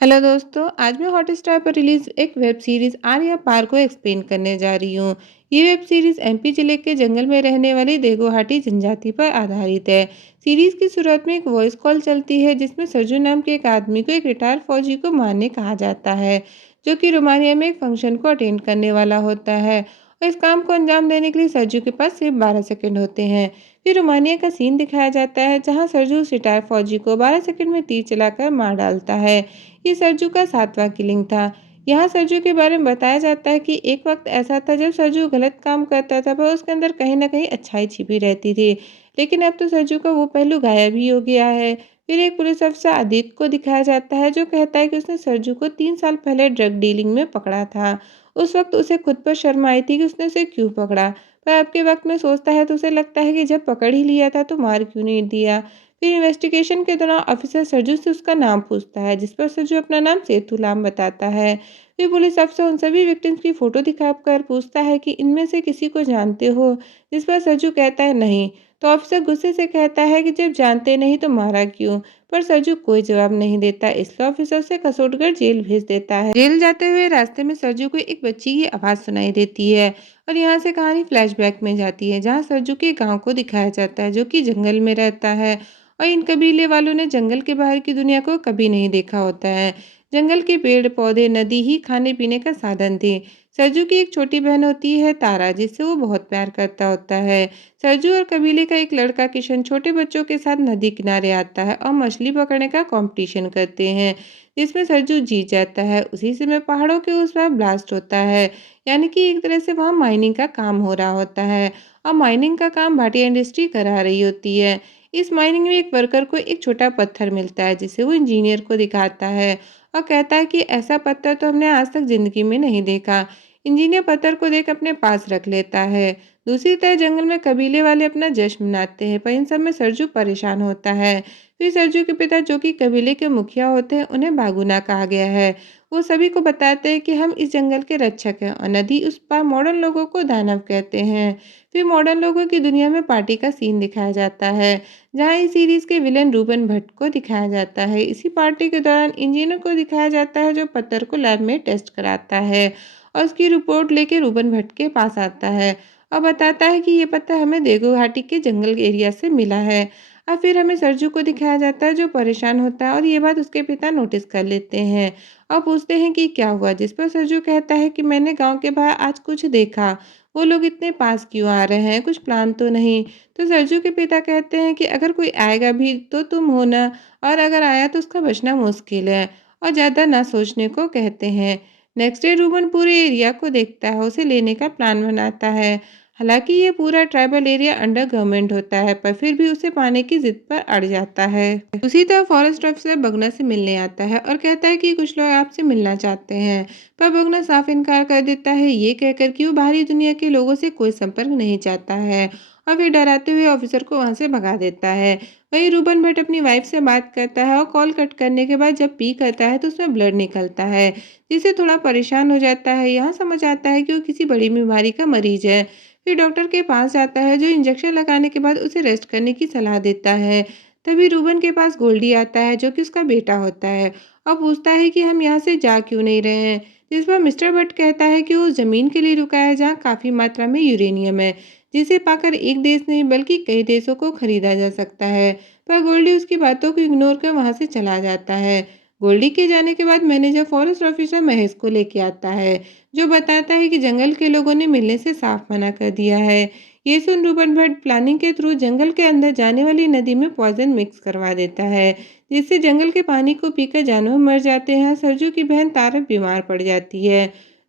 Hello दोस्तों, आज मैं हॉटस्टार पर रिलीज एक वेब सीरीज आर्या पार को एक्सप्लेन करने जा रही हूँ। ये वेब सीरीज एमपी जिले के जंगल में रहने वाली देगोहाटी जनजाति पर आधारित है। सीरीज की शुरुआत में एक वॉइस कॉल चलती है जिसमें सरजू नाम के एक आदमी को एक रिटायर्ड फौजी को मारने कहा जाता है, जो कि रोमानिया में एक फंक्शन को अटेंड करने वाला होता है। और इस काम को अंजाम देने के लिए सरजू के पास सिर्फ 12 सेकंड होते हैं। फिर रोमानिया का सीन दिखाया जाता है जहां सरजू उस रिटायर्ड फौजी को 12 सेकंड में तीर चलाकर मार डालता है। ये सरजू का 7वां किलिंग था। यहाँ सरजू के बारे में बताया जाता है कि एक वक्त ऐसा था जब सरजू गलत काम करता था, पर उसके अंदर कहीं ना कहीं अच्छाई छिपी रहती थी। लेकिन अब तो सरजू का वो पहलू गायब ही हो गया है। फिर एक पुलिस अफसर आदित्य को दिखाया जाता है जो कहता है कि उसने सरजू को 3 साल पहले ड्रग डीलिंग में पकड़ा था। उस वक्त उसे खुद पर शर्म आई थी कि उसने उसे क्यों पकड़ा, पर अब के वक्त में सोचता है तो उसे लगता है कि जब पकड़ ही लिया था तो मार क्यों नहीं दिया। फिर इन्वेस्टिगेशन के दौरान ऑफिसर सरजू से उसका नाम पूछता है, जिस पर सरजू अपना नाम सेतुलाम बताता है। फिर पुलिस अफसर उन सभी विक्टिम्स की फोटो दिखाकर पूछता है कि इनमें से किसी को जानते हो, जिस पर सरजू कहता है नहीं। तो ऑफिसर गुस्से से कहता है कि जब जानते नहीं तो मारा क्यों, पर सरजू कोई जवाब नहीं देता, इसलिए ऑफिसर उसे खसोटकर जेल भेज देता है। जेल जाते हुए रास्ते में सरजू को एक बच्ची की आवाज़ सुनाई देती है और यहाँ से कहानी फ्लैशबैक में जाती है जहाँ सरजू के गांव को दिखाया जाता है जो कि जंगल में रहता है। और इन कबीले वालों ने जंगल के बाहर की दुनिया को कभी नहीं देखा होता है। जंगल के पेड़ पौधे नदी ही खाने पीने का साधन थे। सरजू की एक छोटी बहन होती है तारा, जिससे वो बहुत प्यार करता होता है। सरजू और कबीले का एक लड़का किशन छोटे बच्चों के साथ नदी किनारे आता है और मछली पकड़ने का कंपटीशन करते हैं, जिसमें सरजू जीत जाता है। उसी समय पहाड़ों के उस पार ब्लास्ट होता है, यानी कि एक तरह से वहाँ माइनिंग का काम हो रहा होता है और माइनिंग का काम भाटिया इंडस्ट्री करा रही होती है। इस माइनिंग में एक वर्कर को एक छोटा पत्थर मिलता है जिसे वो इंजीनियर को दिखाता है और कहता है कि ऐसा पत्थर तो हमने आज तक जिंदगी में नहीं देखा। इंजीनियर पत्थर को देख अपने पास रख लेता है। दूसरी तरफ जंगल में कबीले वाले अपना जश्न मनाते हैं, पर इन सब में सरजू परेशान होता है। फिर सरजू के पिता, जो कि कबीले के मुखिया होते हैं, उन्हें बागुना कहा गया है। वो सभी को बताते हैं कि हम इस जंगल के रक्षक हैं और नदी उस पार मॉडर्न लोगों को दानव कहते हैं। फिर मॉडर्न लोगों की दुनिया में पार्टी का सीन दिखाया जाता है जहाँ इस सीरीज के विलेन रूबन भट्ट को दिखाया जाता है। इसी पार्टी के दौरान इंजीनियर को दिखाया जाता है जो पत्थर को लैब में टेस्ट कराता है और उसकी रिपोर्ट लेके रूबन भट्ट के पास आता है और बताता है कि ये पत्थर हमें देगो घाटी के जंगल एरिया से मिला है। और फिर हमें सरजू को दिखाया जाता है जो परेशान होता है और ये बात उसके पिता नोटिस कर लेते हैं और पूछते हैं कि क्या हुआ, जिस पर सरजू कहता है कि मैंने गांव के बाहर आज कुछ देखा। वो लोग इतने पास क्यों आ रहे हैं, कुछ प्लान तो नहीं। तो सरजू के पिता कहते हैं कि अगर कोई आएगा भी तो तुम हो ना, और अगर आया तो उसका बचना मुश्किल है, और ज़्यादा ना सोचने को कहते हैं। नेक्स्ट डे रूबन पूरे एरिया को देखता है, उसे लेने का प्लान बनाता है। हालांकि ये पूरा ट्राइबल एरिया अंडर गवर्नमेंट होता है, पर फिर भी उसे पाने की जिद पर अड़ जाता है। उसी तरह फॉरेस्ट ऑफिसर बगना से मिलने आता है और कहता है कि कुछ लोग आपसे मिलना चाहते हैं, पर बगना साफ इनकार कर देता है, ये कहकर कि वो बाहरी दुनिया के लोगों से कोई संपर्क नहीं चाहता है, और फिर डराते हुए ऑफिसर को वहां से भगा देता है। वहीं रूबन भट्ट अपनी वाइफ से बात करता है और कॉल कट करने के बाद जब पी करता है तो उसमें ब्लड निकलता है, जिससे थोड़ा परेशान हो जाता है। यहाँ समझ आता है कि वो किसी बड़ी बीमारी का मरीज है। फिर डॉक्टर के पास जाता है जो इंजेक्शन लगाने के बाद उसे रेस्ट करने की सलाह देता है। तभी रूबन के पास गोल्डी आता है जो कि उसका बेटा होता है और पूछता है कि हम यहाँ से जा क्यों नहीं रहे हैं, जिस पर मिस्टर भट्ट कहता है कि वो उस जमीन के लिए रुका है जहाँ काफी मात्रा में यूरेनियम है, जिसे पाकर एक देश नहीं बल्कि कई देशों को खरीदा जा सकता है। पर गोल्डी उसकी बातों को इग्नोर कर वहां से चला जाता है। गोल्डी के जाने के बाद मैनेजर फॉरेस्ट ऑफिसर महेश को लेके आता है, जो बताता है कि जंगल के लोगों ने मिलने से साफ मना कर दिया है। ये सुन रूबन भट्ट प्लानिंग के थ्रू जंगल के अंदर जाने वाली नदी में पॉइजन मिक्स करवा देता है, जिससे जंगल के पानी को पीकर जानवर मर जाते हैं। सरजू की बहन तारक बीमार पड़ जाती है।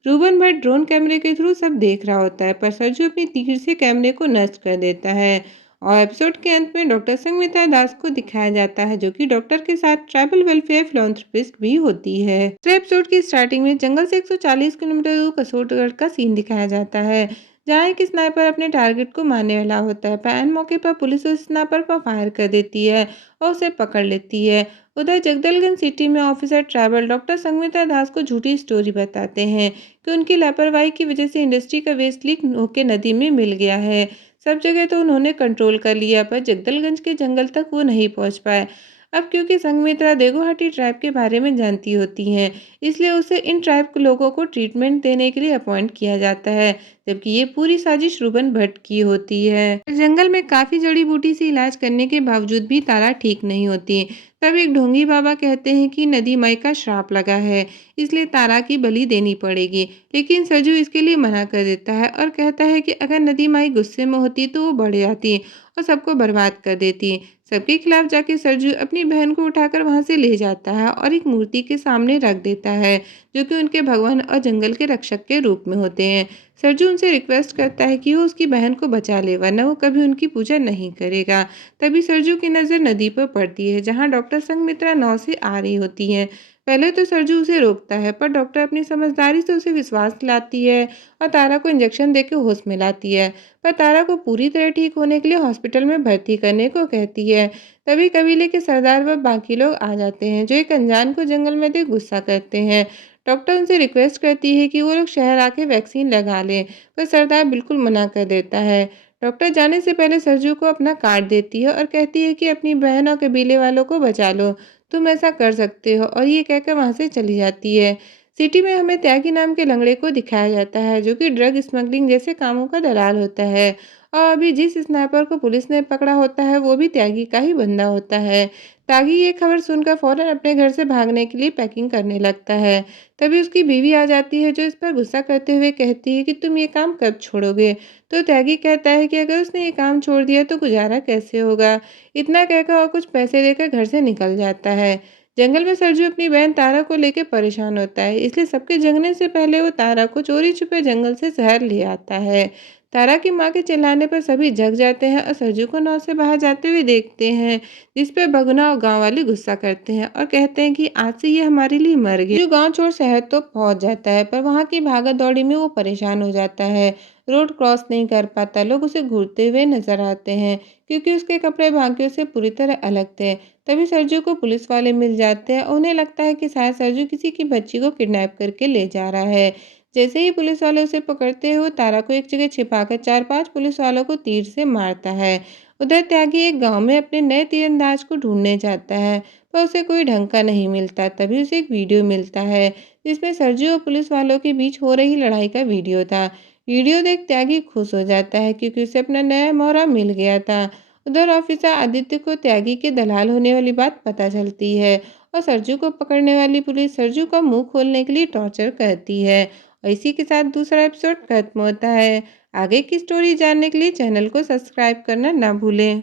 रूबन भट्ट ड्रोन कैमरे के थ्रू सब देख रहा होता है, पर सरजू अपनी तीर से कैमरे को नष्ट कर देता है। और एपिसोड के अंत में डॉक्टर संगीता दास को दिखाया जाता है, जो कि डॉक्टर के साथ ट्राइबल वेलफेयर फिलॉन्थ्रोपिस्ट भी होती है। तो एपिसोड की स्टार्टिंग में जंगल से 140 किलोमीटर दूर कसोटगढ़ का सीन दिखाया जाता है, जहाँ एक स्नाइपर अपने टारगेट को मारने वाला होता है, पर ऐन मौके पर पुलिस उस स्नाइपर पर फायर कर देती है और उसे पकड़ लेती है। उधर जगदलगंज सिटी में ऑफिसर ट्राइबल डॉक्टर संगीता दास को झूठी स्टोरी बताते हैं कि उनकी लापरवाही की वजह से इंडस्ट्री का वेस्ट लीक होकर नदी में मिल गया है। सब जगह तो उन्होंने कंट्रोल कर लिया, पर जगदलगंज के जंगल तक वो नहीं पहुंच पाए। अब क्योंकि संघमित्रा देगोहाटी ट्राइब के बारे में जानती होती हैं, इसलिए उसे इन ट्राइब के लोगों को ट्रीटमेंट देने के लिए अपॉइंट किया जाता है, जबकि ये पूरी साजिश रूबन भट्ट की होती है। जंगल में काफी जड़ी बूटी से इलाज करने के बावजूद भी तारा ठीक नहीं होती। तब एक ढोंगी बाबा कहते हैं कि नदी माई का श्राप लगा है, इसलिए तारा की बलि देनी पड़ेगी। लेकिन सरजू इसके लिए मना कर देता है और कहता है कि अगर नदी माई गुस्से में होती तो वो बढ़ जाती और सबको बर्बाद कर देती। सबके खिलाफ जाके सरजू अपनी बहन को उठाकर वहां से ले जाता है और एक मूर्ति के सामने रख देता है, जो कि उनके भगवान और जंगल के रक्षक के रूप में होते हैं। सरजू उनसे रिक्वेस्ट करता है कि वो उसकी बहन को बचा ले, वरना वो कभी उनकी पूजा नहीं करेगा। तभी सरजू की नज़र नदी पर पड़ती है, जहाँ डॉक्टर संघमित्रा नाव से आ रही होती हैं। पहले तो सरजू उसे रोकता है, पर डॉक्टर अपनी समझदारी से उसे विश्वास दिलाती है और तारा को इंजेक्शन देकर होश में लाती है। पर तारा को पूरी तरह ठीक होने के लिए हॉस्पिटल में भर्ती करने को कहती है। तभी कबीले के सरदार व बाकी लोग आ जाते हैं, जो एक अनजान को जंगल में देख गुस्सा करते हैं। डॉक्टर उनसे रिक्वेस्ट करती है कि वो लोग शहर आके वैक्सीन लगा लें, पर सरदार बिल्कुल मना कर देता है। डॉक्टर जाने से पहले सरजू को अपना कार्ड देती है और कहती है कि अपनी बहन और कबीले वालों को बचा लो, तुम ऐसा कर सकते हो, और ये कहकर वहां से चली जाती है। सिटी में हमें त्यागी नाम के लंगड़े को दिखाया जाता है, जो कि ड्रग स्मगलिंग जैसे कामों का दलाल होता है। और अभी जिस स्नाइपर को पुलिस ने पकड़ा होता है वो भी त्यागी का ही बंदा होता है। त्यागी ये खबर सुनकर फौरन अपने घर से भागने के लिए पैकिंग करने लगता है। तभी उसकी बीवी आ जाती है, जो इस पर गुस्सा करते हुए कहती है कि तुम ये काम कब छोड़ोगे। तो त्यागी कहता है कि अगर उसने ये काम छोड़ दिया तो गुजारा कैसे होगा। इतना कहकर और कुछ पैसे देकर घर से निकल जाता है। जंगल में सरजू अपनी बहन तारा को लेकर परेशान होता है, इसलिए सबके जगने से पहले वो तारा को चोरी छुपे जंगल से शहर ले आता है। तारा की मां के चिल्लाने पर सभी जग जाते हैं और सरजू को नाव से बाहर जाते हुए देखते हैं, जिस पर भगुना और गांव वाले गुस्सा करते हैं और कहते हैं कि आज से ये हमारे लिए मर गया। जो गांव छोड़ शहर तो पहुंच जाता है, पर वहां की भागा दौड़ी में वो परेशान हो जाता है। रोड क्रॉस नहीं कर पाता, लोग उसे घूरते हुए नजर आते हैं, क्योंकि उसके कपड़े बाकियों से पूरी तरह अलग थे। तभी सरजू को पुलिस वाले मिल जाते हैं और उन्हें लगता है कि शायद सरजू किसी की बच्ची को किडनैप करके ले जा रहा है। जैसे ही पुलिस वाले उसे पकड़ते हैं, वो तारा को एक जगह छिपाकर 4-5 पुलिस वालों को तीर से मारता है। उधर त्यागी एक गांव में अपने नए तीरंदाज को ढूंढने जाता है, पर उसे कोई ढंग का नहीं मिलता। तभी उसे एक वीडियो मिलता है, जिसमें सरजू और पुलिस वालों के बीच हो रही लड़ाई का वीडियो था। वीडियो देख त्यागी खुश हो जाता है, क्योंकि उसे अपना नया मोहरा मिल गया था। उधर ऑफिसर आदित्य को त्यागी के दलाल होने वाली बात पता चलती है और सरजू को पकड़ने वाली पुलिस सरजू का मुंह खोलने के लिए टॉर्चर करती है। और इसी के साथ दूसरा एपिसोड खत्म होता है। आगे की स्टोरी जानने के लिए चैनल को सब्सक्राइब करना ना भूलें।